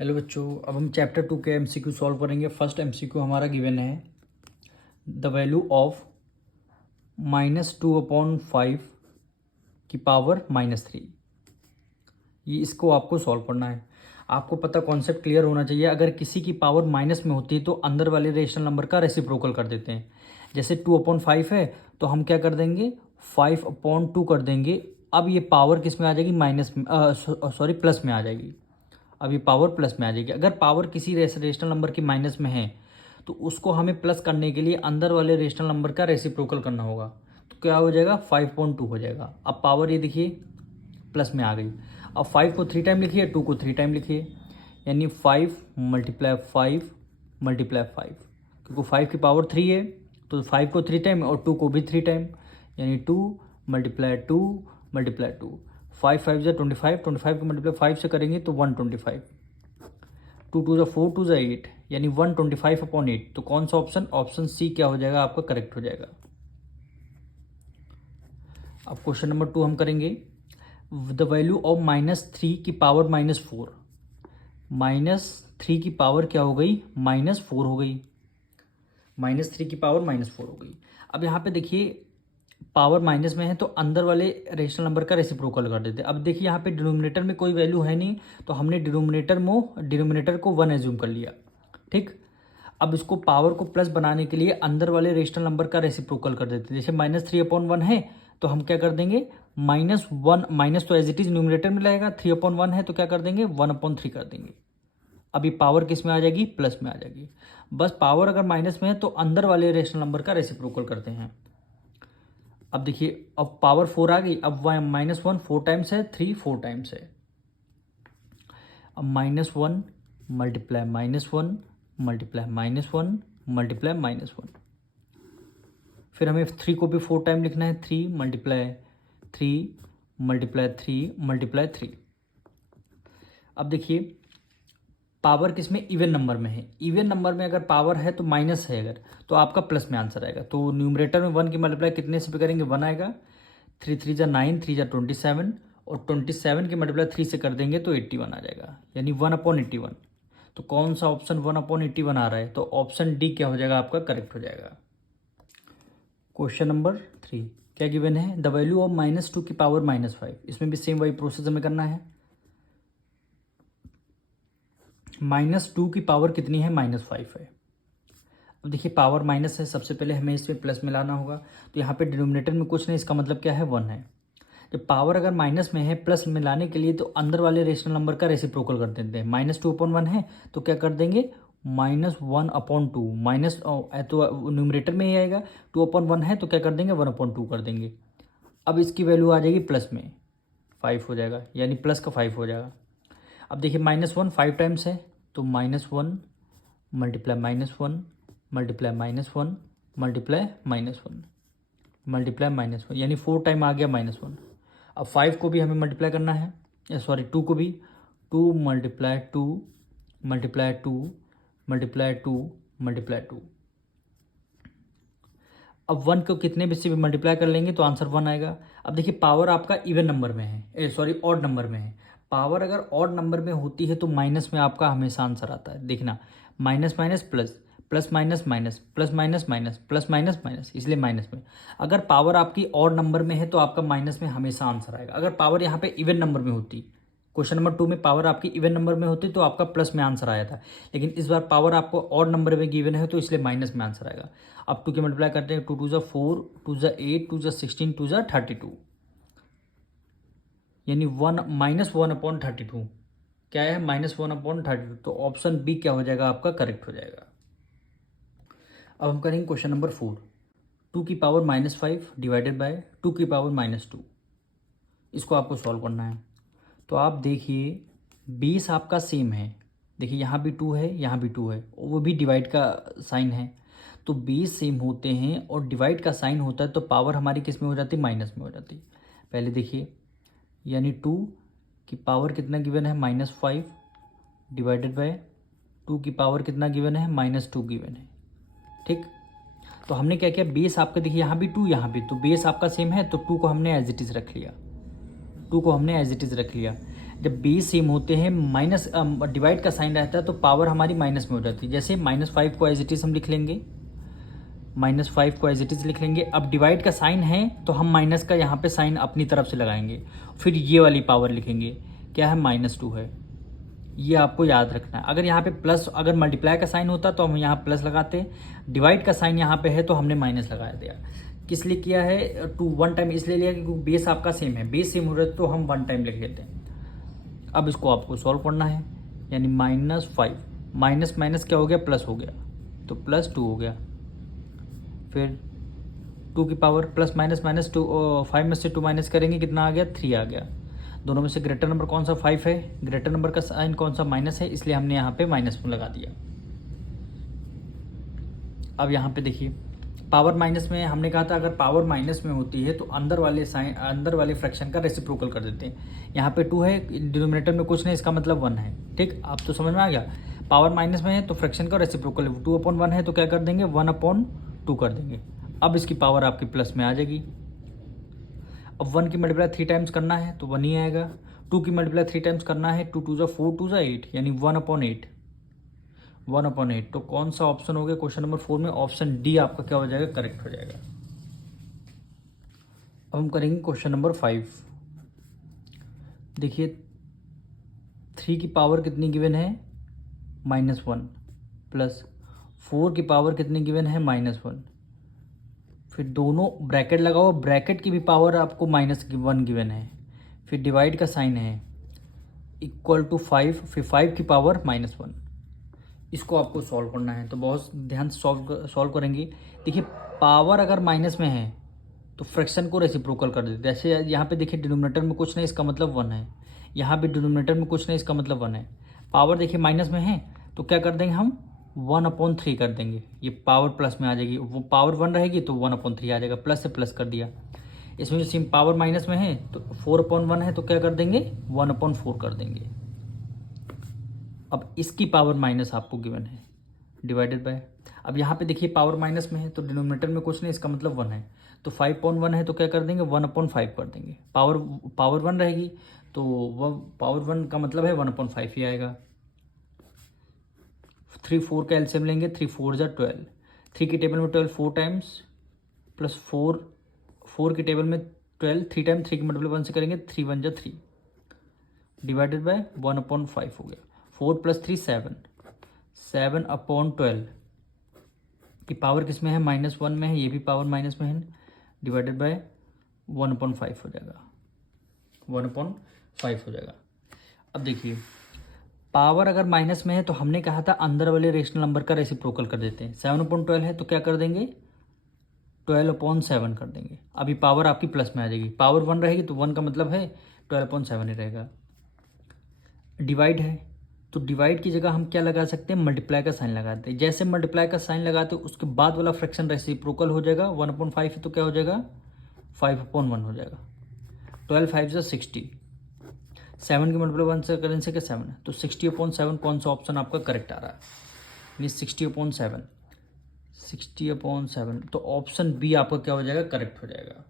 Hello बच्चों, अब हम चैप्टर 2 के एमसीक्यू सॉल्व करेंगे। फर्स्ट एमसीक्यू हमारा गिवन है द वैल्यू ऑफ -2/5 की पावर -3। ये इसको आपको सॉल्व करना है। आपको पता कॉन्सेप्ट क्लियर होना चाहिए। अगर किसी की पावर माइनस में होती है तो अंदर वाले रेशनल नंबर का रेसिप्रोकल कर देते हैं। जैसे 2/5 है तो हम क्या कर देंगे, 5/2 कर देंगे। अब ये पावर किस में आ जाएगी, माइनस में, सॉरी प्लस में आ जाएगी। अब ये पावर प्लस में आ जाएगी। अगर पावर किसी रेशनल नंबर की माइनस में है तो उसको हमें प्लस करने के लिए अंदर वाले रेशनल नंबर का रेसिप्रोकल करना होगा। तो क्या हो जाएगा, 5/2 हो जाएगा। अब पावर ये देखिए प्लस में आ गई। अब 5 को 3 टाइम लिखिए, 2 को 3 टाइम लिखिए, यानी 5 × 5 × 5, क्योंकि 5 की पावर 3 है तो 5 को 3 टाइम और 2 को भी 3 टाइम, यानी 2 × 2 × 2। 5 5 × 25, 25 को मल्टीप्लाई 5 से करेंगे तो 125। 2 2 4 2 8, यानी 125/8। तो कौन सा ऑप्शन, ऑप्शन सी क्या हो जाएगा आपका, करेक्ट हो जाएगा। अब क्वेश्चन नंबर 2 हम करेंगे द वैल्यू ऑफ -3 की पावर -4। -3 की पावर क्या हो गई, -4 हो गई। -3 की पावर -4 हो गई। अब यहाँ पे देखिए पावर माइनस में है तो अंदर वाले रेशनल नंबर का रेसिप्रोकल कर देते हैं। अब देखिए यहाँ पे डिनोमिनेटर में कोई वैल्यू है नहीं तो हमने डिनोमिनेटर को 1 एज्यूम कर लिया। ठीक, अब इसको पावर को प्लस बनाने के लिए अंदर वाले रेशनल नंबर का रेसिप्रोकल कर देते हैं। जैसे -3/1 है तो हम क्या कर देंगे, -1, माइनस तो एज इट इज न्यूमिनेटर में लगेगा, 3/1 है तो क्या कर देंगे, 1/3 कर देंगे। अब ये पावर किस में आ जाएगी, प्लस में आ जाएगी। बस पावर अगर माइनस में है तो अंदर वाले रेशनल नंबर का रेसिप्रोकल करते हैं। अब देखिए अब पावर 4 आ गई। अब -1 4 टाइम्स है, 3 4 टाइम्स है। अब -1 × -1 × -1 × -1। फिर हमें 3 को भी 4 टाइम लिखना है, 3 × 3 × 3 × 3। अब देखिए पावर किस में, इवन नंबर में है। इवन नंबर में अगर पावर है तो माइनस है अगर, तो आपका प्लस में आंसर आएगा। तो न्यूमरेटर में 1 की मल्टीप्लाई कितने से पे करेंगे, 1 आएगा। 3 3 जा 9, 3 जा 27, और 27 की मल्टीप्लाई 3 से कर देंगे तो 81 आ जाएगा, यानी 1/81। तो कौन सा ऑप्शन 1/81 आ रहा है, तो ऑप्शन डी क्या हो जाएगा आपका, करेक्ट हो जाएगा। क्वेश्चन नंबर 3 क्या गिवन है, द वैल्यू ऑफ -2 की पावर -5। इसमें भी सेम वही प्रोसेस हमें करना है। -2 की पावर कितनी है, -5 है। अब देखिए पावर माइनस है, सबसे पहले हमें इसमें प्लस मिलाना होगा। तो यहाँ पे डिनोमिनेटर में कुछ नहीं, इसका मतलब क्या है, 1 है। जब पावर अगर माइनस में है, प्लस मिलाने के लिए तो अंदर वाले रेशनल नंबर का रेसिप्रोकल कर देते हैं। -2/1 है तो क्या कर देंगे, -1/2। माइनस तो न्यूमरेटर में ही आएगा, 2/1 है तो क्या कर देंगे, 1/2 कर देंगे। अब इसकी वैल्यू आ जाएगी प्लस में, 5 हो जाएगा, यानी प्लस का 5 हो जाएगा। अब देखिए -1 5 टाइम्स है तो -1 × -1 × -1 ×-1 यानी 4 टाइम आ गया -1। अब 5 को भी हमें मल्टीप्लाई करना है, सॉरी 2 को भी, 2 × 2 × 2 × 2। अब 1 को कितने भी से भी मल्टीप्लाई कर लेंगे तो आंसर 1 आएगा। अब देखिए पावर आपका इवन नंबर में है, सॉरी ऑड नंबर में है। पावर अगर ऑड नंबर में होती है तो माइनस में आपका हमेशा आंसर आता है। देखना, minus minus plus, plus minus minus, plus minus minus, plus minus minus, इसलिए माइनस में। अगर पावर आपकी ऑड नंबर में है तो आपका माइनस में हमेशा आंसर आएगा। अगर पावर यहाँ पे इवन नंबर में होती, क्वेश्चन नंबर 2 में पावर आपकी इवन नंबर में होती तो आपका प्लस में आंसर आया था, लेकिन इस बार पावर आपको ऑड नंबर में गिवन है तो इसलिए माइनस में आंसर आएगा। अब 2 की मल्टीप्लाई करते हैं, 2 2 × 4, 2 × 8, 2 × 16, 2 × 32, यानी 1/32 क्या है, -1/32। तो ऑप्शन बी क्या हो जाएगा आपका, करेक्ट हो जाएगा। अब हम करेंगे क्वेश्चन नंबर 4, 2 की पावर -5 डिवाइडेड बाय 2 की पावर -2। इसको आपको सॉल्व करना है। तो आप देखिए बेस आपका सेम है, देखिए यहाँ भी 2 है, यहाँ भी 2 है, वो भी डिवाइड का साइन है। तो बेस सेम होते हैं और डिवाइड का साइन होता है तो पावर हमारी किस में हो जाती है, माइनस में हो जाती है। पहले देखिए, यानी 2 की पावर कितना गिवन है, -5 डिवाइडेड बाय 2 की पावर कितना गिवन है, -2 गिवन है। ठीक, तो हमने क्या किया, बेस आपका देखिए यहाँ भी 2 यहाँ भी, तो बेस आपका सेम है तो 2 को हमने एज इट इज़ रख लिया, 2 को हमने एज इट इज़ रख लिया। जब बेस सेम होते हैं माइनस डिवाइड का साइन रहता है तो पावर हमारी माइनस में हो जाती है। जैसे -5 को एज इट इज हम लिख लेंगे, -5 को एज इट इज लिख लेंगे। अब डिवाइड का साइन है तो हम माइनस का यहाँ पे साइन अपनी तरफ से लगाएंगे, फिर ये वाली पावर लिखेंगे, क्या है -2 है। ये आपको याद रखना है। अगर यहाँ पे प्लस, अगर मल्टीप्लाई का साइन होता तो हम यहाँ प्लस लगाते, डिवाइड का साइन यहाँ पे है तो हमने माइनस लगा दिया। किस लिए किया है, टू वन टाइम इसलिए लिया क्योंकि बेस आपका सेम है, बेस सेम हो रहा है तो हम वन टाइम लिख लेते हैं। अब इसको आपको सॉल्व करना है, यानी -5 माइनस माइनस क्या हो गया, प्लस हो गया, तो +2 हो गया। फिर 2 की पावर प्लस माइनस -2, 5 में से 2 माइनस करेंगे कितना आ गया, 3 आ गया। दोनों में से ग्रेटर नंबर कौन सा, 5 है, ग्रेटर नंबर का साइन कौन सा, माइनस है, इसलिए हमने यहाँ पे माइनस में लगा दिया। अब यहाँ पे देखिए पावर माइनस में हमने कहा था अगर पावर माइनस में होती है तो अंदर वाले फ्रैक्शन का रेसिप्रोकल कर देते हैं। यहाँ पे 2 है, डिनोमिनेटर में कुछ नहीं, इसका मतलब 1 है। ठीक, आप तो समझ में आ गया। पावर माइनस में है तो फ्रैक्शन का रेसिप्रोकल 2/1 है तो क्या कर देंगे, 1/2 कर देंगे। अब इसकी पावर आपकी प्लस में आ जाएगी। अब 1 की मल्टीप्लाई 3 टाइम्स करना है तो 1 ही आएगा। 2 की मल्टीप्लाई 3 टाइम्स करना है, 2 2 4 2 8, यानी 1/8, 1/8। तो कौन सा ऑप्शन हो गया क्वेश्चन नंबर 4 में, ऑप्शन डी आपका क्या हो जाएगा, करेक्ट हो जाएगा। अब हम करेंगे क्वेश्चन नंबर 5। देखिए 3 की पावर कितनी गिवन है, -1, प्लस 4 की पावर कितनी गिवन है, -1। फिर दोनों ब्रैकेट लगाओ, ब्रैकेट की भी पावर आपको -1 गिवन है। फिर डिवाइड का साइन है, इक्वल टू 5, फिर 5 की पावर -1। इसको आपको सॉल्व करना है, तो बहुत ध्यान से सॉल्व करेंगे। देखिए पावर अगर माइनस में है तो फ्रैक्शन को रेसिप्रोकल कर देते हैं। जैसे यहाँ पे देखिए डिनोमिनेटर में कुछ नहीं, इसका मतलब 1 है। यहाँ भी डिनोमिनेटर में कुछ नहीं, इसका मतलब 1 है। पावर देखिए माइनस में है तो क्या कर देंगे हम, 1/3 कर देंगे। ये पावर प्लस में आ जाएगी, वो पावर 1 रहेगी तो 1/3 आ जाएगा, प्लस से प्लस कर दिया। इसमें जो सेम पावर माइनस में है तो 4/1 है तो क्या कर देंगे, 1/4 कर देंगे। अब इसकी पावर माइनस आपको गिवन है, डिवाइडेड बाय, अब यहाँ पे देखिए पावर माइनस में है तो डिनोमिनेटर में कुछ नहीं, इसका मतलब 1 है। तो 5/1 है तो क्या कर देंगे, 1/5 कर देंगे। पावर 1 रहेगी तो पावर 1 का मतलब है 1/5 ही आएगा। 3 4 का एलसीएम लेंगे, 3 4 जा 12, 3 की टेबल में 12 4 टाइम्स, प्लस 4 की टेबल में 12 3 टाइम, 3 की मल्टीप्लाई 1 से करेंगे, 3 1 जा 3, डिवाइडेड बाय 1/5 हो गया। 4 + 3 7, 7/12 की पावर किस में है, -1 में है, ये भी पावर माइनस में है, डिवाइडेड बाय 1/5 हो जाएगा, 1/5 हो जाएगा। अब देखिए पावर अगर माइनस में है तो हमने कहा था अंदर वाले रेशनल नंबर का रेसिप्रोकल कर देते हैं। 7/12 है तो क्या कर देंगे, 12/7 कर देंगे। अभी पावर आपकी प्लस में आ जाएगी, पावर 1 रहेगी तो 1 का मतलब है 12/7 ही रहेगा। डिवाइड है तो डिवाइड की जगह हम क्या लगा सकते हैं, मल्टीप्लाई का साइन लगाते हैं। जैसे मल्टीप्लाई का साइन लगाते हैं उसके बाद वाला फ्रैक्शन रेसिप्रोकल हो जाएगा। 1/5 है तो क्या हो जाएगा, 5/1 हो जाएगा। 12 5 से 60, 7 की मल्टीप्लाई 1 से करें से क्या 7 है, तो 60/7 कौन सा ऑप्शन आपका करेक्ट आ रहा है, यानी 60/7, 60/7, तो ऑप्शन बी आपका क्या हो जाएगा, करेक्ट हो जाएगा।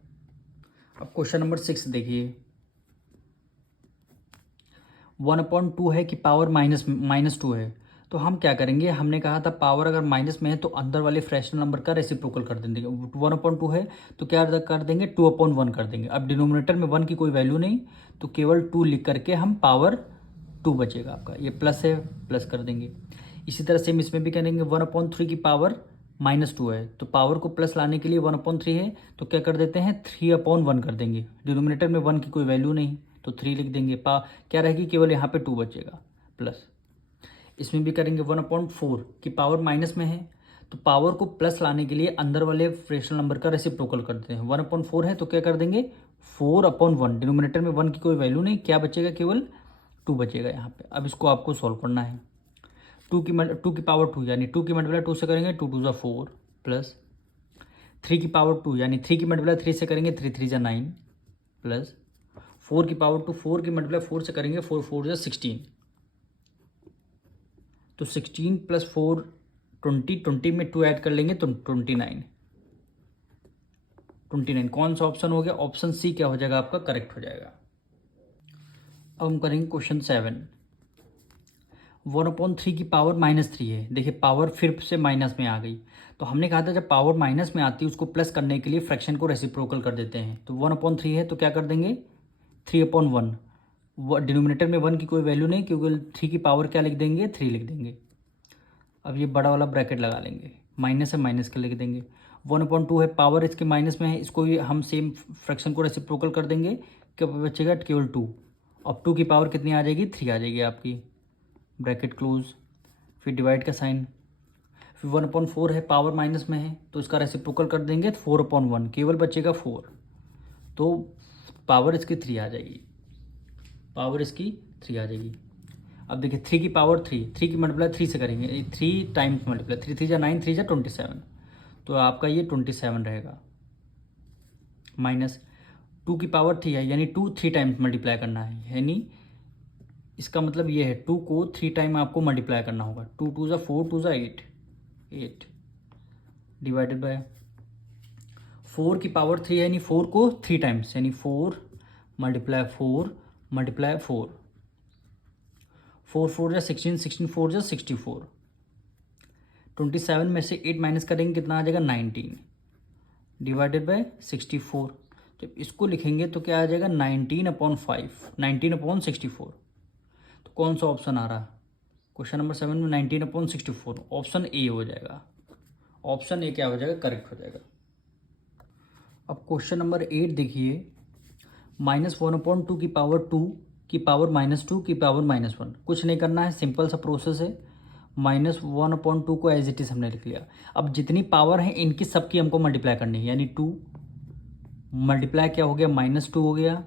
अब क्वेश्चन नंबर 6 देखिए, 1/2 है कि पावर -2 है तो हम क्या करेंगे, हमने कहा था पावर अगर माइनस में है तो अंदर वाले फ्रैक्शनल नंबर का रेसिप्रोकल कर देंगे। 1/2 है तो क्या कर देंगे, 2/1 कर देंगे। अब डिनोमिनेटर में 1 की कोई वैल्यू नहीं तो केवल 2 लिख करके हम पावर 2 बचेगा आपका, ये प्लस है प्लस कर देंगे। इसी तरह सेम इसमें भी करेंगे, 1/3 की पावर -2 है तो पावर को प्लस लाने के लिए 1/3 है तो क्या कर देते हैं, 3/1 कर देंगे। डिनोमिनेटर में 1 की कोई वैल्यू नहीं तो 3 लिख देंगे, क्या रहेगी, केवल यहाँ पे 2 बचेगा प्लस। इसमें भी करेंगे 1/4 की पावर माइनस में है तो पावर को प्लस लाने के लिए अंदर वाले फ्रैक्शनल नंबर का रेसिप्रोकल करते हैं। 1/4 है तो क्या कर देंगे, 4/1, डिनोमिनेटर में 1 की कोई वैल्यू नहीं, क्या बचेगा, केवल 2 बचेगा यहाँ पे। अब इसको आपको सॉल्व करना है। 2 की पावर 2 यानी 2 की मल्टीप्लाई 2 से करेंगे, 2 2 4, प्लस 3 की पावर 2 यानी 3 की मल्टीप्लाई 3 से करेंगे, 3 3 9, प्लस 4 की पावर 2 4 की मल्टीप्लाई 4 से करेंगे, 4 4 16, तो 16 + 4 20 में 2 ऐड कर लेंगे तो 29। कौन सा ऑप्शन हो गया, ऑप्शन सी क्या हो जाएगा आपका, करेक्ट हो जाएगा। अब हम करेंगे क्वेश्चन 7। 1/3 की पावर -3 है। देखिए पावर फिर से माइनस में आ गई, तो हमने कहा था जब पावर माइनस में आती है उसको प्लस करने के लिए फ्रैक्शन को रेसिप्रोकल कर देते हैं। तो 1/3 है तो क्या कर देंगे 3/1। डिनोमिनेटर में 1 की कोई वैल्यू नहीं, क्योंकि 3 की पावर क्या लिख देंगे 3 लिख देंगे। अब ये बड़ा वाला ब्रैकेट लगा लेंगे, माइनस है माइनस के लिख देंगे। 1/2 है, पावर इसके माइनस में है, इसको भी हम सेम फ्रैक्शन को रेसिप्रोकल कर देंगे, क्या बचेगा केवल 2। अब 2 की पावर कितनी आ जाएगी 3 आ जाएगी आपकी, ब्रैकेट क्लोज। फिर डिवाइड का साइन। फिर 1/4 है, पावर माइनस में है तो इसका रेसिप्रोकल कर देंगे 4/1, केवल बचेगा 4। तो पावर इसकी 3 आ जाएगी, पावर इसकी 3 आ जाएगी। अब देखिए 3 की पावर 3 की मल्टीप्लाई 3 से करेंगे, 3 टाइम्स मल्टीप्लाई, 3 3 जा 9, 3 जा 27, तो आपका ये 27 रहेगा। माइनस 2 की पावर 3 है, यानी 2 3 टाइम्स मल्टीप्लाई करना है, यानी इसका मतलब ये है 2 को 3 टाइम आपको मल्टीप्लाई करना होगा। 2 2 जा 4, 2 जा 8, 8 डिवाइडेड बाय 4 की पावर 3 है, यानी 4 को 3 टाइम्स, यानी 4 मल्टीप्लाई 4 मल्टीप्लाई 4, 4 4 जा 16, 16 4 जा 64। 27 में से 8 माइनस करेंगे कितना आ जाएगा 19 डिवाइडेड बाय 64। जब इसको लिखेंगे तो क्या आ जाएगा 19/5, 19/64। तो कौन सा ऑप्शन आ रहा, क्वेश्चन नंबर 7 में 19/64, ऑप्शन ए हो जाएगा। ऑप्शन ए क्या हो जाएगा करेक्ट हो जाएगा। अब क्वेश्चन नंबर 8 देखिए, -1/2 की पावर 2 की पावर -2 की पावर -1, कुछ नहीं करना है, सिंपल सा प्रोसेस है। -1/2 को एज इट इज हमने लिख लिया। अब जितनी पावर है इनकी सबकी हमको मल्टीप्लाई करनी है, यानी 2 मल्टीप्लाई क्या हो गया -2 हो गया,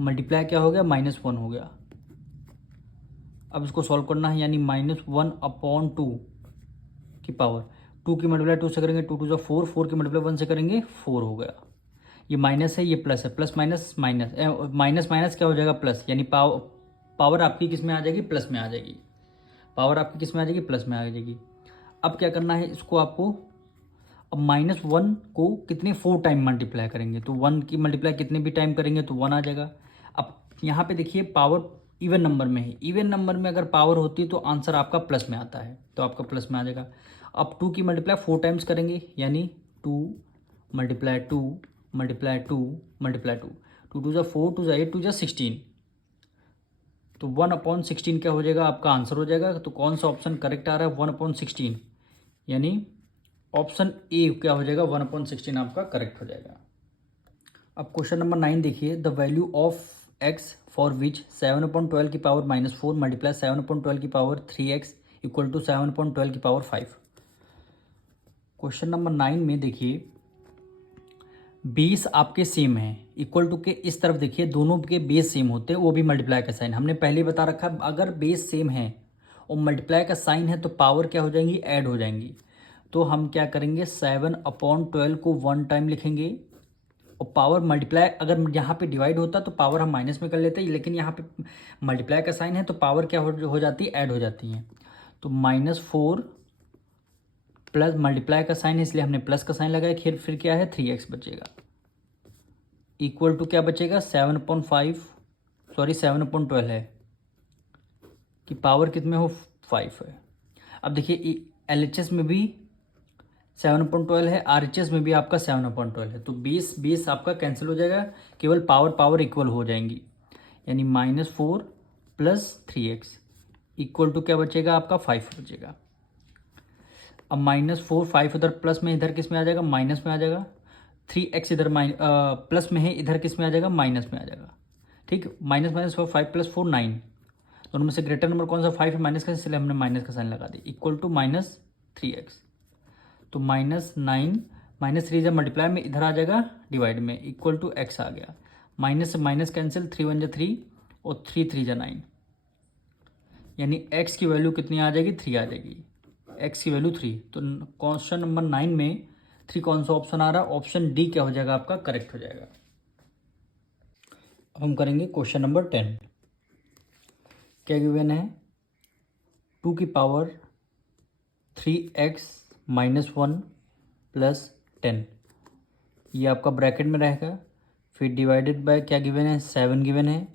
मल्टीप्लाई क्या हो गया -1 हो गया। अब इसको सॉल्व करना है, यानी -1/2 की पावर 2 की मल्टीप्लाई 2 से करेंगे 2 2 जा 4, 4 की मल्टीप्लाई 1 से करेंगे 4 हो गया। ये माइनस है, ये प्लस है, plus minus minus, minus minus क्या हो जाएगा प्लस, यानी पावर आपकी किस में आ जाएगी प्लस में आ जाएगी, पावर आपकी किस में आ जाएगी प्लस में आ जाएगी। अब क्या करना है इसको आपको, अब -1 को कितने 4 टाइम मल्टीप्लाई करेंगे, तो 1 की मल्टीप्लाई कितने भी टाइम करेंगे तो 1 आ जाएगा। अब यहाँ पे देखिए पावर इवन नंबर में है, इवन नंबर में अगर पावर होती है तो आंसर आपका प्लस में आता है, तो आपका प्लस में आ जाएगा। अब 2 की मल्टीप्लाई 4 टाइम्स करेंगे, यानी 2 मल्टीप्लाई 2 मल्टीप्लाई 2 मल्टीप्लाई 2, 2 2 जा 4, 2 जा 8, 2 जा 16, तो 1/16 क्या हो जाएगा आपका आंसर हो जाएगा। तो कौन सा ऑप्शन करेक्ट आ रहा है 1/16, यानी ऑप्शन ए क्या हो जाएगा 1/16 आपका करेक्ट हो जाएगा। अब क्वेश्चन नंबर 9 देखिए, the value of x for which 7/12 की पावर -4 मल्टीप्लाई 7/12 की पावर 3x इक्वल टू 7/12 की पावर 5। क्वेश्चन नंबर 9 में देखिए 20 आपके सेम है, इक्वल टू के इस तरफ देखिए दोनों के बेस सेम होते हैं, वो भी मल्टीप्लाई का साइन हमने पहले ही बता रखा, अगर बेस सेम है और मल्टीप्लाई का साइन है तो पावर क्या हो जाएंगी ऐड हो जाएंगी। तो हम क्या करेंगे 7/12 को 1 टाइम लिखेंगे, और पावर मल्टीप्लाई अगर यहाँ पे डिवाइड होता तो पावर हम माइनस में कर लेते हैं, लेकिन यहाँ पे मल्टीप्लाई का साइन है तो पावर क्या हो जाती है ऐड हो जाती है। तो -4 प्लस मल्टीप्लाई का साइन है इसलिए हमने प्लस का साइन लगाया, फिर क्या है 3x बचेगा, इक्वल टू क्या बचेगा 7/12 है कि पावर कितने हो 5 है। अब देखिए LHS में भी 7/12 है, RHS में भी आपका 7/12 है, तो बेस आपका कैंसिल हो जाएगा, केवल पावर इक्वल हो जाएंगी, यानी -4 प्लस 3x इक्वल टू क्या बचेगा आपका 5 बचेगा। अब -4 5 उधर प्लस में, इधर किस में आ जाएगा माइनस में आ जाएगा, 3x इधर प्लस में है, इधर किस में आ जाएगा माइनस में आ जाएगा। ठीक, -4 5 + 4 9, दोनों में से ग्रेटर नंबर कौन सा 5 है माइनस का, इसलिए हमने माइनस का साइन लगा दी, इक्वल टू -3x। तो -9 -3 जब मल्टीप्लाई में इधर आ जाएगा डिवाइड में, इक्वल टू x आ गया, माइनस से माइनस कैंसिल, 3 1 जा 3 और 3 3 जा 9, यानी x की वैल्यू कितनी आ जाएगी 3 आ जाएगी, x की वैल्यू 3। तो क्वेश्चन नंबर 9 में 3 कौन सा ऑप्शन आ रहा है, ऑप्शन डी क्या हो जाएगा आपका करेक्ट हो जाएगा। अब हम करेंगे क्वेश्चन नंबर 10। क्या गिवन है 2 की पावर 3x -1 + 10, ये आपका ब्रैकेट में रहेगा, फिर डिवाइडेड बाय क्या गिवन है 7 गिवन है,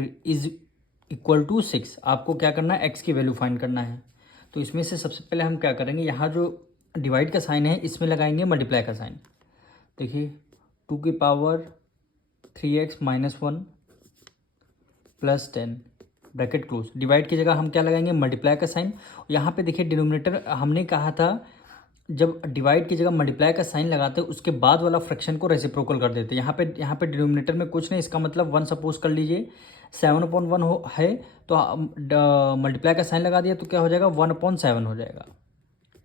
फिर इज इक्वल टू 6। आपको क्या करना है, x की वैल्यू फाइंड करना है। तो इसमें से सबसे पहले हम क्या करेंगे, यहाँ जो डिवाइड का साइन है इसमें लगाएंगे मल्टीप्लाई का साइन। देखिए 2^3x-1 + 10 ब्रैकेट क्लोज। डिवाइड की जगह हम क्या लगाएंगे, मल्टीप्लाई का साइन। यहाँ पे देखिए डिनोमिनेटर हमने कहा था जब डिवाइड की जगह मल्टीप्लाई का साइन लगाते हैं उसके बाद वाला फ्रैक्शन को रेसिप्रोकल कर देते हैं। यहाँ पे डिनोमिनेटर में कुछ नहीं, इसका मतलब 1 सपोज कर लीजिए। 7/1 है तो मल्टीप्लाई का साइन लगा दिया तो क्या हो जाएगा, 1/7 हो जाएगा,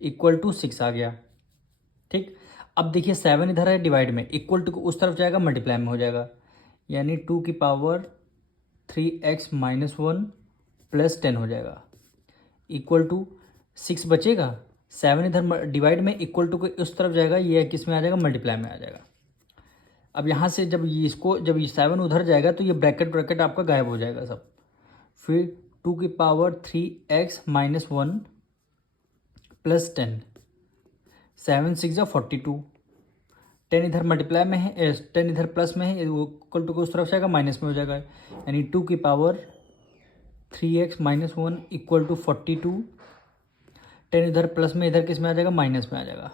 इक्वल टू 6 आ गया। ठीक, अब देखिए 7 इधर है डिवाइड में, इक्वल टू उस तरफ जाएगा मल्टीप्लाई में हो जाएगा, यानी 2^3x-1 + 10 हो जाएगा, इक्वल टू 6 बचेगा। 7 इधर डिवाइड में, इक्वल टू के उस तरफ जाएगा, ये किस में आ जाएगा, मल्टीप्लाई में आ जाएगा। अब यहाँ से जब ये 7 उधर जाएगा तो ये ब्रैकेट आपका गायब हो जाएगा सब। फिर 2^3x-1 + 10, 7×6 = 42। 10 इधर मल्टीप्लाई में है, 10 इधर प्लस में है, इक्वल टू को उस तरफ जाएगा माइनस में हो जाएगा, यानी 2^3x-1 = 42। 10 इधर प्लस में, इधर किस में आ जाएगा, माइनस में आ जाएगा।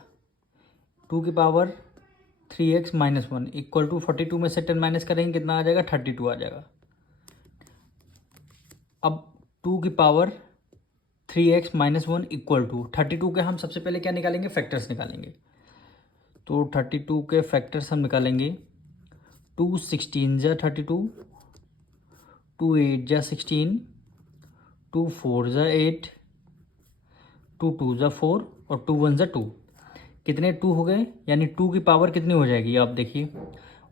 2^3x-1 = 42 में से 10 माइनस करेंगे कितना आ जाएगा, 32 आ जाएगा। अब 2^3x-1 = 32 के हम सबसे पहले क्या निकालेंगे, फैक्टर्स निकालेंगे। तो 32 के फैक्टर्स हम निकालेंगे। 2 16 × 32, 2 8 × 16, 2 4 × 8, 2 2 × 4 और 2 1 × 2। कितने 2 हो गए, यानी 2 की पावर कितनी हो जाएगी, आप देखिए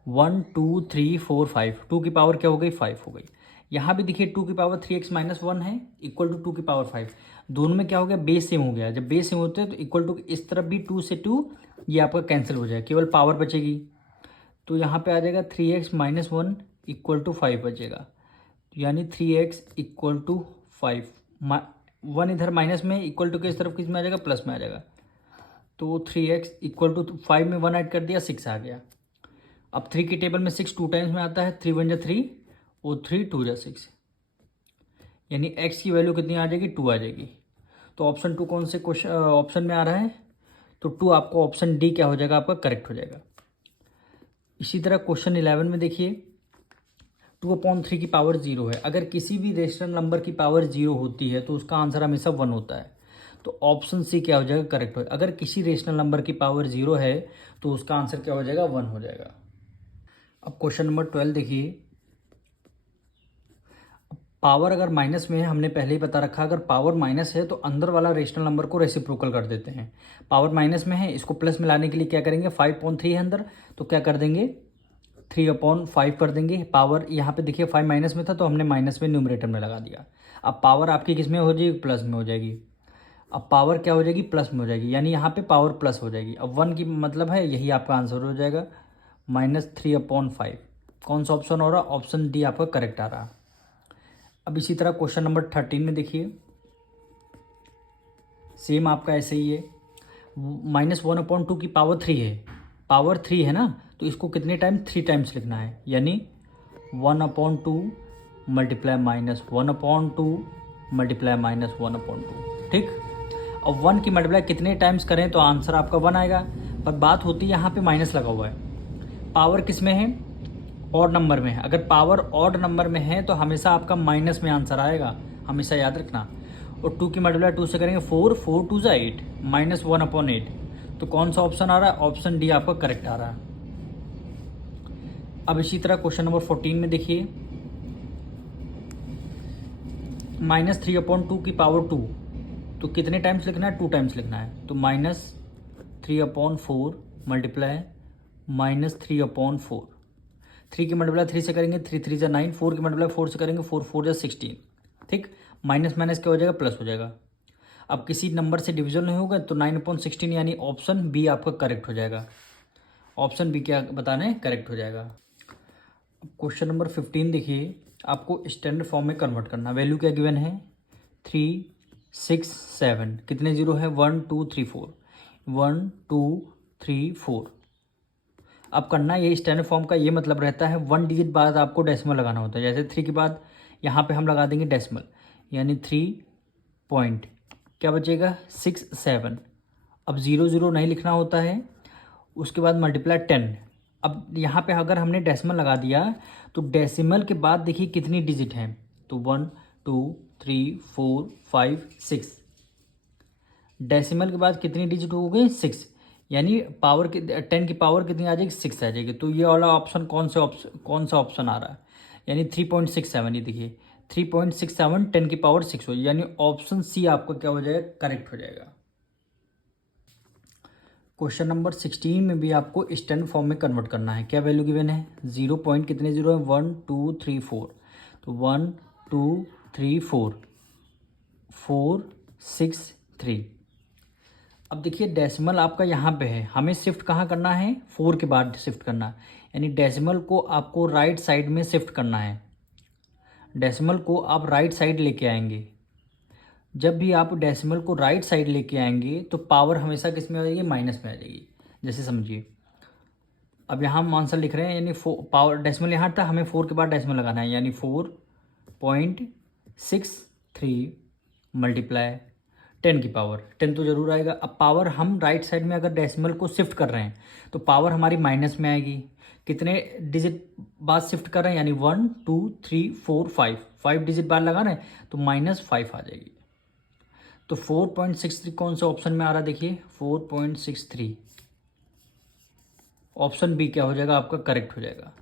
1 2 3 4 5, 2 की पावर क्या हो गई, 5 हो गई। यहाँ भी देखिए 2^3x-1 है, इक्वल टू 2 की पावर 5। दोनों में क्या हो गया, बेस सेम हो गया। जब बेस सेम होते हैं तो इक्वल टू इस तरफ भी 2 से 2 ये आपका कैंसिल हो जाएगा, केवल पावर बचेगी। तो यहाँ पे आ जाएगा 3x-1 = 5 बचेगा, यानी 3x = 5। 1 इधर माइनस में, इक्वल टू के इस तरफ किस में आ जाएगा, प्लस में आ जाएगा। तो 3x = 5 में 1 ऐड कर दिया, 6 आ गया। अब 3 की टेबल में 6 2 टाइम्स में आता है, 3 1 × 3 और 3 2 × 6, यानी x की वैल्यू कितनी आ जाएगी, 2 आ जाएगी। तो ऑप्शन 2 कौन से क्वेश्चन ऑप्शन में आ रहा है, तो 2 आपको ऑप्शन डी क्या हो जाएगा, आपका करेक्ट हो जाएगा। इसी तरह क्वेश्चन 11 में देखिए 2/3 की पावर 0 है। अगर किसी भी रेशनल नंबर की पावर 0 होती है तो उसका आंसर हमेशा 1 होता है, तो ऑप्शन सी क्या हो जाएगा, करेक्ट हो। अगर किसी रेशनल नंबर की पावर 0 है तो उसका आंसर क्या हो जाएगा, 1 हो जाएगा। अब क्वेश्चन नंबर 12 देखिए, पावर अगर माइनस में है, हमने पहले ही बता रखा, अगर पावर माइनस है तो अंदर वाला रेशनल नंबर को रेसिप्रोकल कर देते हैं। पावर माइनस में है, इसको प्लस में लाने के लिए क्या करेंगे, 5/3 है अंदर, तो क्या कर देंगे, 3/5 कर देंगे। पावर यहाँ पे देखिए 5 माइनस में था तो हमने माइनस में न्यूमरेटर में लगा दिया। अब पावर आपकी किस में हो जाएगी, प्लस में हो जाएगी। अब पावर क्या हो जाएगी, प्लस में हो जाएगी, यानी यहाँ पे पावर प्लस हो जाएगी। अब 1 की मतलब है, यही आपका आंसर हो जाएगा, -3/5। कौन सा ऑप्शन हो रहा, ऑप्शन डी आपका करेक्ट आ रहा। अब इसी तरह क्वेश्चन नंबर 13 में देखिए, सेम आपका ऐसे ही है, -1/2 की पावर 3 है, पावर 3 है ना, तो इसको कितने टाइम, 3 टाइम्स लिखना है, यानी 1/2 मल्टीप्लाई -1/2 मल्टीप्लाई -1/2। ठीक, अब 1 की मल्टीप्लाई कितने टाइम्स करें तो आंसर आपका 1 आएगा। पर बात होती है यहाँ पे माइनस लगा हुआ है, पावर किस में है, ऑड नंबर में है। अगर पावर ऑड नंबर में है तो हमेशा आपका माइनस में आंसर आएगा, हमेशा याद रखना। और 2 की मल्टीप्लाई 2 से करेंगे 4, 4 2 = 8, -1/8। तो कौन सा ऑप्शन आ रहा है, ऑप्शन डी आपका करेक्ट आ रहा है। अब इसी तरह क्वेश्चन नंबर 14 में देखिए, -3/2 की पावर 2, तो कितने टाइम्स लिखना है, 2 टाइम्स लिखना है। तो -3/4 मल्टीप्लाई -3/4, 3 की मल्टीप्लाई 3 से करेंगे 3 3 × 9, 4 की मल्टीप्लाई 4 से करेंगे 4 4 × 16। ठीक, माइनस माइनस क्या हो जाएगा, प्लस हो जाएगा। अब किसी नंबर से डिवीजन नहीं होगा तो 9/16, यानी ऑप्शन बी आपका करेक्ट हो जाएगा। ऑप्शन बी क्या बताना है, करेक्ट हो जाएगा। क्वेश्चन नंबर 15 देखिए, आपको स्टैंडर्ड फॉर्म में कन्वर्ट करना। वैल्यू क्या गिवन है, 3 6 7, कितने जीरो है, 1 2 3 4, 1 2 3 4। अब करना ये स्टैंडर्ड फॉर्म का ये मतलब रहता है 1 डिजिट बाद आपको डेसिमल लगाना होता है। जैसे 3 के बाद यहाँ पे हम लगा देंगे डेसिमल, यानी 3 पॉइंट क्या बचेगा 67। अब 0 नहीं लिखना होता है, उसके बाद मल्टीप्लाई 10। अब यहाँ पे अगर हमने डेसिमल लगा दिया तो डेसिमल के बाद देखिए कितनी डिजिट हैं, तो 1 2 3 4 5 6। डेसिमल के बाद कितनी डिजिट हो गई 6, यानी पावर की 10 की पावर कितनी आ जाएगी 6 आ जाएगी। तो ये वाला ऑप्शन कौन सा ऑप्शन आ रहा है, यानी 3.67। ये देखिए 3.67 10 की पावर 6 हो, यानी ऑप्शन सी आपका क्या हो जाएगा, करेक्ट हो जाएगा। क्वेश्चन नंबर 16 में भी आपको स्टैंडर्ड फॉर्म में कन्वर्ट करना है। क्या वैल्यू गिवन है, 0 पॉइंट कितने जीरो है 1 2 3 4, तो 1 2 3 4 4 6 3। अब देखिए डेसिमल आपका यहाँ पे है, हमें शिफ्ट कहाँ करना है, 4 के बाद शिफ्ट करना है, यानी डेसिमल को आपको राइट साइड में शिफ्ट करना है। डेसिमल को आप राइट साइड लेके आएंगे। जब भी आप डेसिमल को राइट साइड लेके आएंगे तो पावर हमेशा किस में आ जाएगी, माइनस में आ जाएगी। जैसे समझिए अब यहाँ हम आंसर लिख रहे हैं, यानी पावर डेसिमल यहाँ था, हमें 4 के बाद डेसिमल लगाना है, यानी 4.63 मल्टीप्लाई 10 की पावर 10 तो जरूर आएगा। अब पावर हम राइट साइड में अगर डेसिमल को शिफ्ट कर रहे हैं तो पावर हमारी माइनस में आएगी। कितने डिजिट बाद शिफ्ट कर रहे हैं, यानी 1 2 3 4 5 डिजिट बाद लगा रहे हैं तो -5 आ जाएगी। तो 4.63 कौन सा ऑप्शन में आ रहा है, देखिए 4.63 ऑप्शन बी क्या हो जाएगा आपका, करेक्ट हो जाएगा।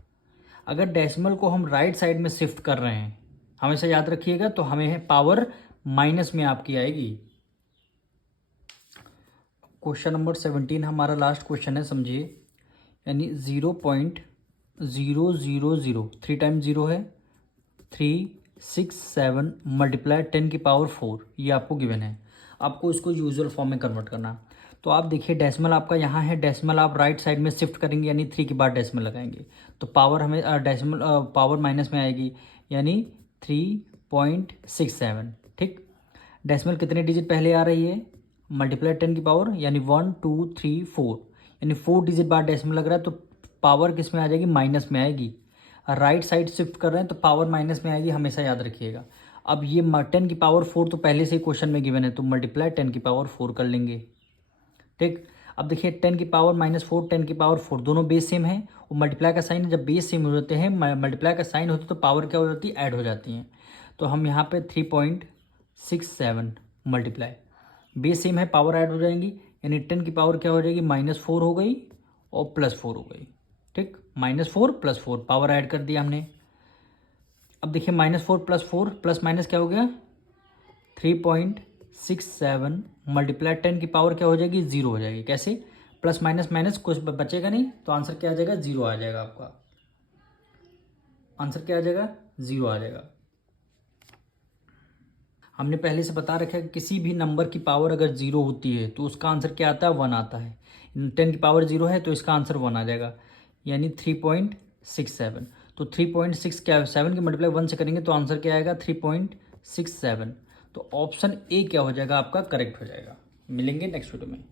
अगर डेसिमल को हम राइट साइड में शिफ्ट कर रहे हैं, हमेशा याद रखिएगा, तो हमें पावर माइनस में आपकी आएगी। क्वेश्चन नंबर 17 हमारा लास्ट क्वेश्चन है, समझिए, यानी 0.000 3 टाइम 0 है 367 मल्टीप्लाई 10 की पावर 4, ये आपको गिवन है। आपको इसको यूजुअल फॉर्म में कन्वर्ट करना। तो आप देखिए डेसिमल आपका यहाँ है, डेसिमल आप राइट साइड में शिफ्ट करेंगे, यानी 3 के बाद डेसिमल लगाएंगे तो पावर हमें डेसिमल पावर माइनस में आएगी, यानी 3.67। ठीक, डेसिमल कितने डिजिट पहले आ रही है, मल्टीप्लाई 10 की पावर, यानी 1 2 3 4, यानी 4 डिजिट बाद डेसिमल लग रहा है तो पावर किस में आ जाएगी, माइनस में आएगी। राइट साइड शिफ्ट कर रहे हैं तो पावर माइनस में आएगी, हमेशा याद रखिएगा। अब ये 10 की पावर 4 तो पहले से ही क्वेश्चन में गिवन है, तो मल्टीप्लाई 10 की पावर 4 कर लेंगे। ठीक, अब देखिए 10 की पावर -4 10 की पावर 4 दोनों बेस सेम है, और मल्टीप्लाई का साइन जब बेस सेम हो जाते हैं, मल्टीप्लाई का साइन होता है तो पावर क्या हो जाती है, ऐड हो जाती हैं। तो हम यहाँ पे 3.67 मल्टीप्लाई बेस सेम है, पावर ऐड हो जाएंगी, यानी 10 की पावर क्या हो जाएगी, -4 हो गई और +4 हो गई। ठीक, -4 +4 पावर ऐड कर दिया हमने। अब देखिए -4 +4 प्लस माइनस क्या हो गया 3.67 मल्टीप्लाई 10 की पावर क्या हो जाएगी, 0 हो जाएगी। कैसे, प्लस माइनस माइनस कुछ बचेगा नहीं, तो आंसर क्या आ जाएगा, 0 आ जाएगा। आपका आंसर क्या आ जाएगा, 0 आ जाएगा। हमने पहले से बता रखा है कि किसी भी नंबर की पावर अगर 0 होती है तो उसका आंसर क्या आता है, 1 आता है। 10 की पावर 0 है तो इसका आंसर 1 आ जाएगा, यानी 3.67। तो 3.6 क्या 7 की मल्टीप्लाई 1 से करेंगे तो आंसर क्या आएगा, 3.67। तो ऑप्शन ए क्या हो जाएगा आपका, करेक्ट हो जाएगा। मिलेंगे नेक्स्ट वीडियो में।